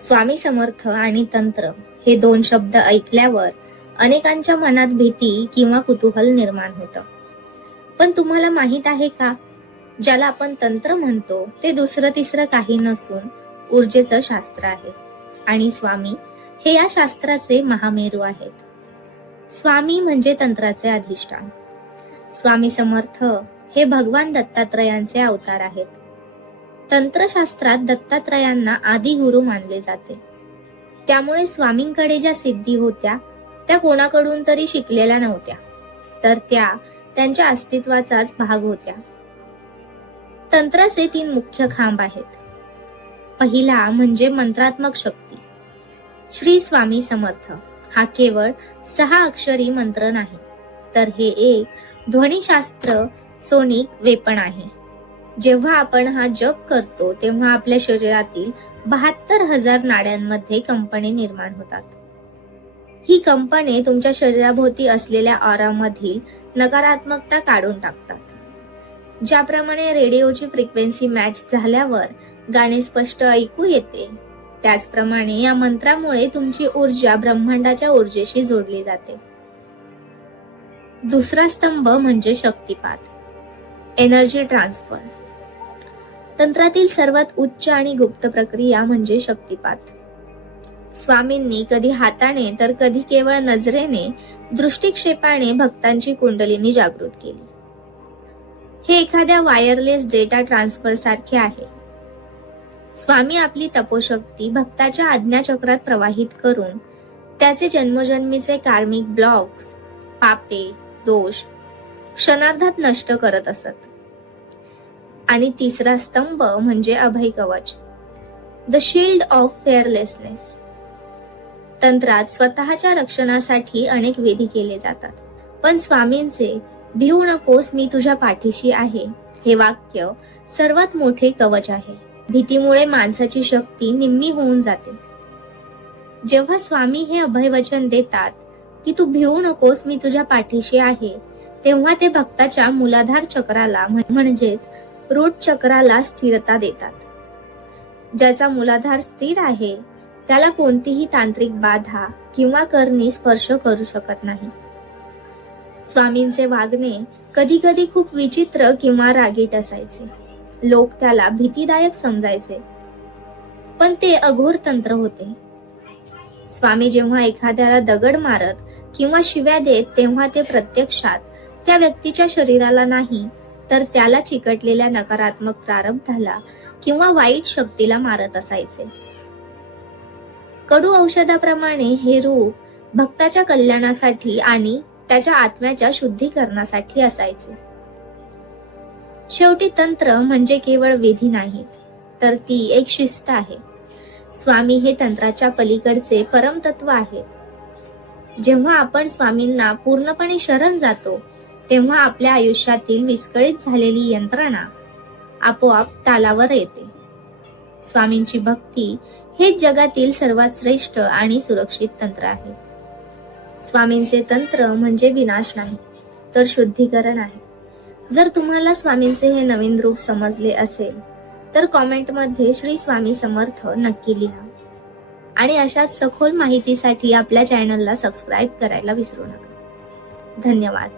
स्वामी समर्थ आणि तंत्र हे दोन शब्द ऐकल्यावर अनेकांच्या मनात भीती किंवा कुतूहल निर्माण होतं. पण तुम्हाला माहित आहे का, ज्याला आपण तंत्र म्हणतो ते दुसरं तिसरं काही नसून ऊर्जेचं शास्त्र आहे आणि स्वामी हे या शास्त्राचे महामेरू आहेत. स्वामी म्हणजे तंत्राचे अधिष्ठान. स्वामी समर्थ हे भगवान दत्तात्रयांचे अवतार आहेत. तंत्रशास्त्रात दत्तात्रयांना आदी गुरु मानले जाते. त्यामुळे स्वामींकडे ज्या सिद्धी होत्या त्या कोणाकडून तरी शिकलेल्या नव्हत्या, तर त्या त्यांच्या अस्तित्वाचाच भाग होत्या. तंत्राचे 3 मुख्य खांब आहेत. पहिला म्हणजे मंत्रात्मक शक्ती. श्री स्वामी समर्थ हा केवळ 6 अक्षरी मंत्र नाही, तर हे एक ध्वनिशास्त्र सोनिक वेपण आहे. जेव्हा आपण हा जप करतो तेव्हा आपल्या शरीरातील 72,000 नाड्यांमध्ये कंपने निर्माण होतात. ही कंपने तुमच्या शरीराभोवती असलेल्या ऑरामधील नकारात्मकता काढून टाकतात. ज्याप्रमाणे रेडिओची फ्रिक्वेन्सी मॅच झाल्यावर गाणे स्पष्ट ऐकू येते, त्याचप्रमाणे या मंत्रामुळे तुमची ऊर्जा ब्रह्मांडाच्या ऊर्जेशी जोडली जाते. दुसरा स्तंभ म्हणजे शक्तिपात, एनर्जी ट्रान्सफर. तंत्रातील सर्वात उच्च आणि गुप्त प्रक्रिया म्हणजे शक्तिपात. स्वामींनी कधी हाताने तर कधी केवळ नजरेने, दृष्टिक्षेपाने भक्तांची कुंडलिनी जागृत केली. हे एखाद्या वायरलेस डेटा ट्रान्सफर सारखे आहे. स्वामी आपली तपोशक्ती भक्ताच्या आज्ञाचक्रात प्रवाहित करून त्याचे जन्मजन्मीचे कार्मिक ब्लॉक्स, पापे, दोष क्षणार्धात नष्ट करत असत. आणि तिसरा स्तंभ म्हणजे अभय कवच, द शिल्ड ऑफ फेअरलेसनेस. तंत्रात स्वतःच्या रक्षणासाठी अनेक विधी केले जातात, पण स्वामींचे भिवू नकोस मी तुझ्या पाठीशी आहे हे वाक्य सर्वात मोठे कवच आहे. भीतीमुळे माणसाची शक्ती निम्मी होऊन जाते. जेव्हा स्वामी हे अभयवचन देतात की तू भिवू नकोस मी तुझ्या पाठीशी आहे, तेव्हा ते भक्ताच्या मूलाधार चक्राला म्हणजेच रूट चक्राला स्थिरता देतात. ज्याचा मूलाधार स्थिर आहे त्याला कोणतीही तांत्रिक बाधा किंवा करणी स्पर्श करू शकत नाही. स्वामींचे वागणे कधी कधी खूप विचित्र किंवा रागीट असायचे. लोक त्याला भीतीदायक समजायचे, पण ते अघोर तंत्र होते. स्वामी जेव्हा एखाद्याला दगड मारत किंवा शिव्या देत तेव्हा ते प्रत्यक्षात त्या व्यक्तीच्या शरीराला नाही, तर त्याला चिकटलेल्या नकारात्मक प्रारब्धाला किंवा वाईट शक्तीला मारत असायचे. कडू औषधाप्रमाणे हे रूप भक्ताच्या कल्याणासाठी आणि त्याच्या आत्म्याच्या शुद्धीकरणासाठी असायचे. शेवटी तंत्र म्हणजे केवळ विधी नाहीत, तर ती एक शिस्त आहे. स्वामी हे तंत्राच्या पलीकडचे परमतत्व आहेत. जेव्हा आपण स्वामींना पूर्णपणे शरण जातो तेव्हा आपल्या आयुष्यातील विस्कळीत झालेली यंत्रणा आपोआप तालावर येते. स्वामींची भक्ती हेच जगातील सर्वात श्रेष्ठ आणि सुरक्षित तंत्र आहे. स्वामींचे तंत्र म्हणजे विनाश नाही, तर शुद्धीकरण आहे. जर तुम्हाला स्वामींचे हे नवीन रूप समजले असेल तर कॉमेंटमध्ये श्री स्वामी समर्थ नक्की लिहा. आणि अशाच सखोल माहितीसाठी आपल्या चॅनलला सबस्क्राईब करायला विसरू नका. धन्यवाद.